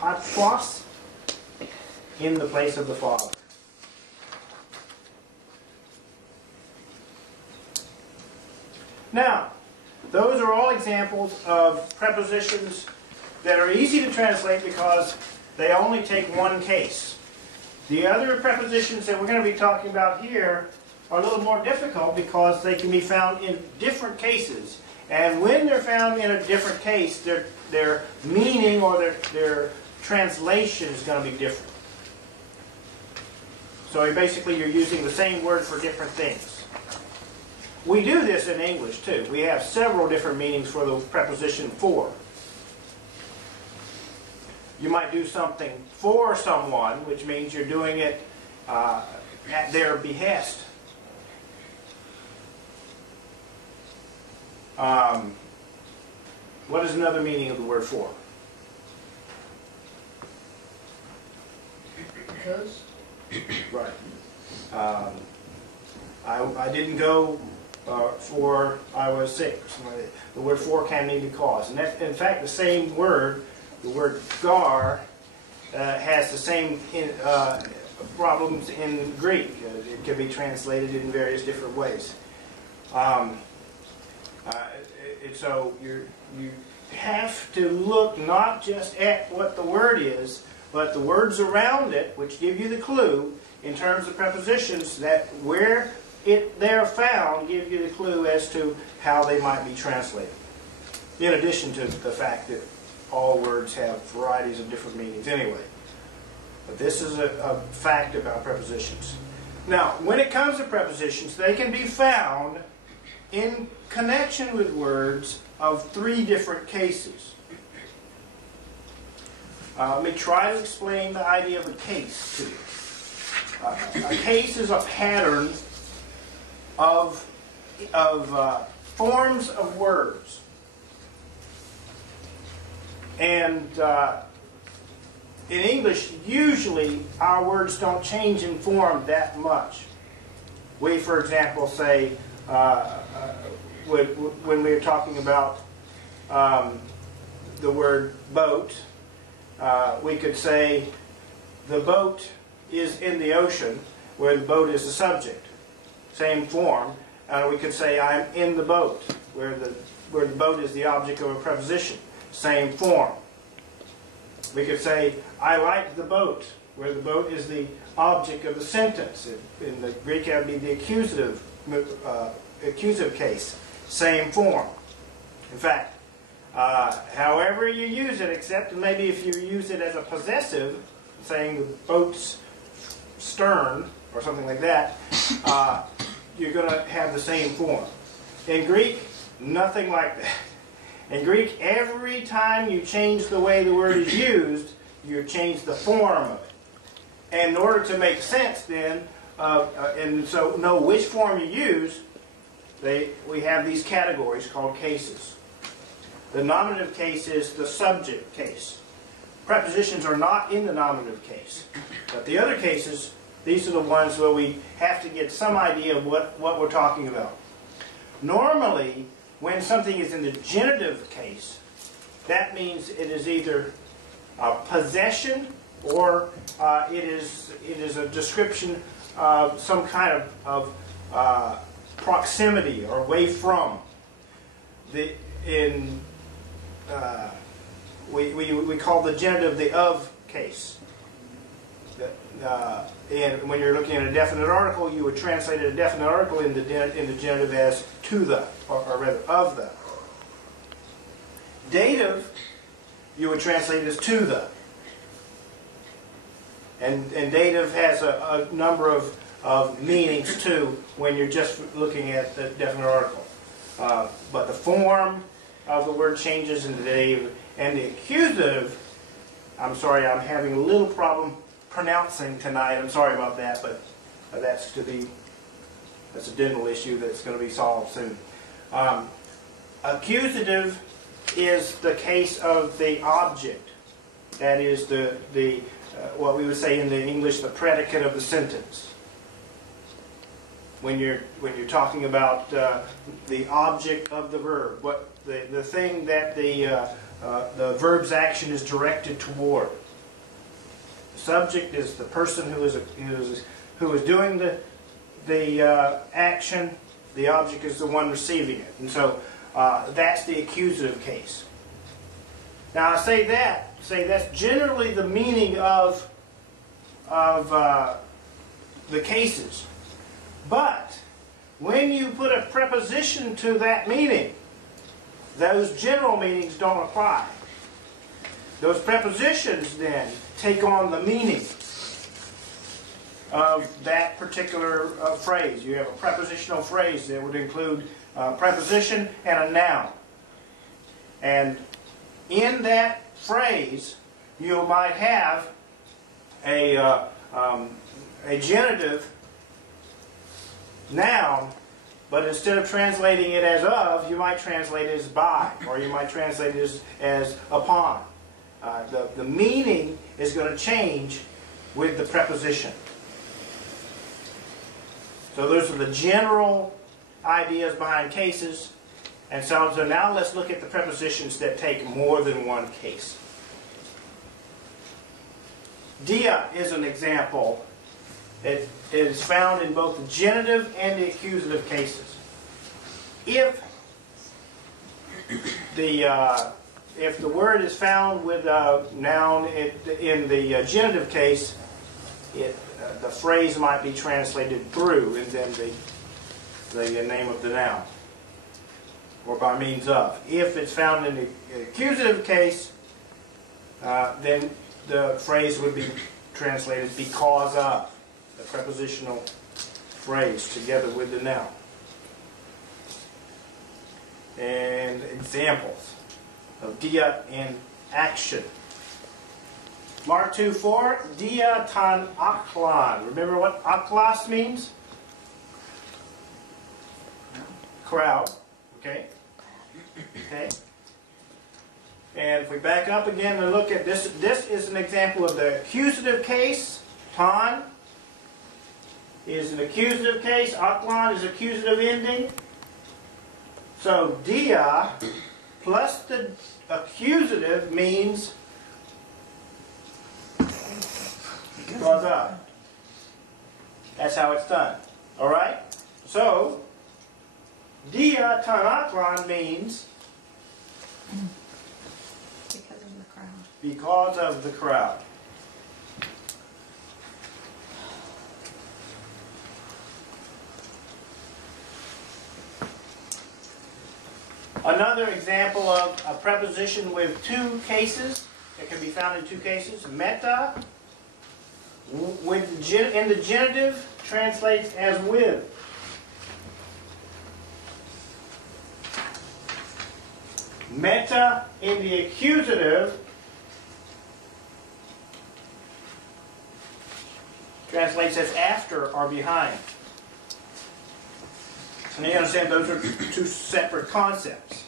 patros in the place of the father. Now, those are all examples of prepositions that are easy to translate because they only take one case. The other prepositions that we're going to be talking about here are a little more difficult because they can be found in different cases. And when they're found in a different case, their meaning or their translation is going to be different. So basically you're using the same word for different things. We do this in English too. We have several different meanings for the preposition for. You might do something for someone, which means you're doing it at their behest. What is another meaning of the word for? Because? Right. I didn't go for I was sick. The word for can mean because. And that, in fact, the same word, the word gar, has the same problems in Greek. It can be translated in various different ways. So you have to look not just at what the word is, but the words around it, which give you the clue in terms of prepositions, that where they're found give you the clue as to how they might be translated. In addition to the fact that all words have varieties of different meanings anyway. But this is a fact about prepositions. Now, when it comes to prepositions, they can be found in connection with words of three different cases. Let me try to explain the idea of a case to you. A case is a pattern of forms of words. And in English, usually our words don't change in form that much. We, for example, say, when we are talking about the word boat, we could say the boat is in the ocean, where the boat is the subject. Same form. We could say I'm in the boat, where the boat is the object of a preposition. Same form. We could say I like the boat, where the boat is the object of the sentence. In the Greek, that would be the accusative case. Same form. In fact, however you use it, except maybe if you use it as a possessive, saying the boat's stern or something like that, you're going to have the same form. In Greek, nothing like that. In Greek, every time you change the way the word is used, you change the form of it. And in order to make sense then, and so know which form you use, we have these categories called cases. The nominative case is the subject case. Prepositions are not in the nominative case. But the other cases, these are the ones where we have to get some idea of what we're talking about. Normally, when something is in the genitive case, that means it is either a possession or it is a description of some kind of proximity or away from. We call the genitive the of case. And when you're looking at a definite article, you would translate a definite article in the genitive as to the, or rather of the. Dative, you would translate as to the. And dative has a number of meanings too when you're just looking at the definite article. But the form of the word changes in the dative. And the accusative, I'm sorry, I'm having a little problem pronouncing tonight. I'm sorry about that, but that's a dental issue that's going to be solved soon. Accusative is the case of the object. That is what we would say in the English, the predicate of the sentence. When you're talking about the object of the verb, what the thing that the verb's action is directed toward. subject is the person who is doing the action. The object is the one receiving it. And so that's the accusative case. Now I say that's generally the meaning of the cases. But when you put a preposition to that meaning, those general meanings don't apply. Those prepositions then take on the meaning of that particular phrase. You have a prepositional phrase that would include a preposition and a noun. And in that phrase, you might have a genitive noun, but instead of translating it as of, you might translate it as by, or you might translate it as upon. The meaning is going to change with the preposition. So those are the general ideas behind cases. And so now let's look at the prepositions that take more than one case. Dia is an example. It is found in both the genitive and the accusative cases. If the word is found with a noun in the genitive case, the phrase might be translated through and then the name of the noun, or by means of. If it's found in the accusative case, then the phrase would be translated because of, the prepositional phrase together with the noun. And examples of dia in action. Mark 2:4, dia tan aklan. Remember what aklas means? Crowd. Okay? Okay? And if we back up again and look at this, this is an example of the accusative case. Tan is an accusative case. Aklan is accusative ending. So dia plus the accusative means because of. That's how it's done. Alright? So, dia tan aklan means because of the crowd. Because of the crowd. Another example of a preposition with two cases, it can be found in two cases. Meta, in the genitive, translates as with. Meta in the accusative translates as after or behind. And you understand those are two separate concepts.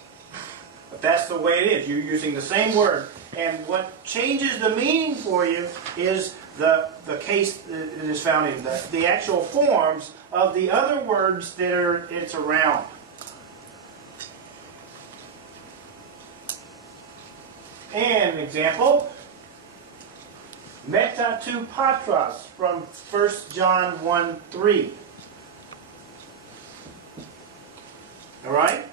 But that's the way it is. You're using the same word. And what changes the meaning for you is the case that is found in the actual forms of the other words that it's around. And an example, meta tu patras from 1 John 1:3. All right?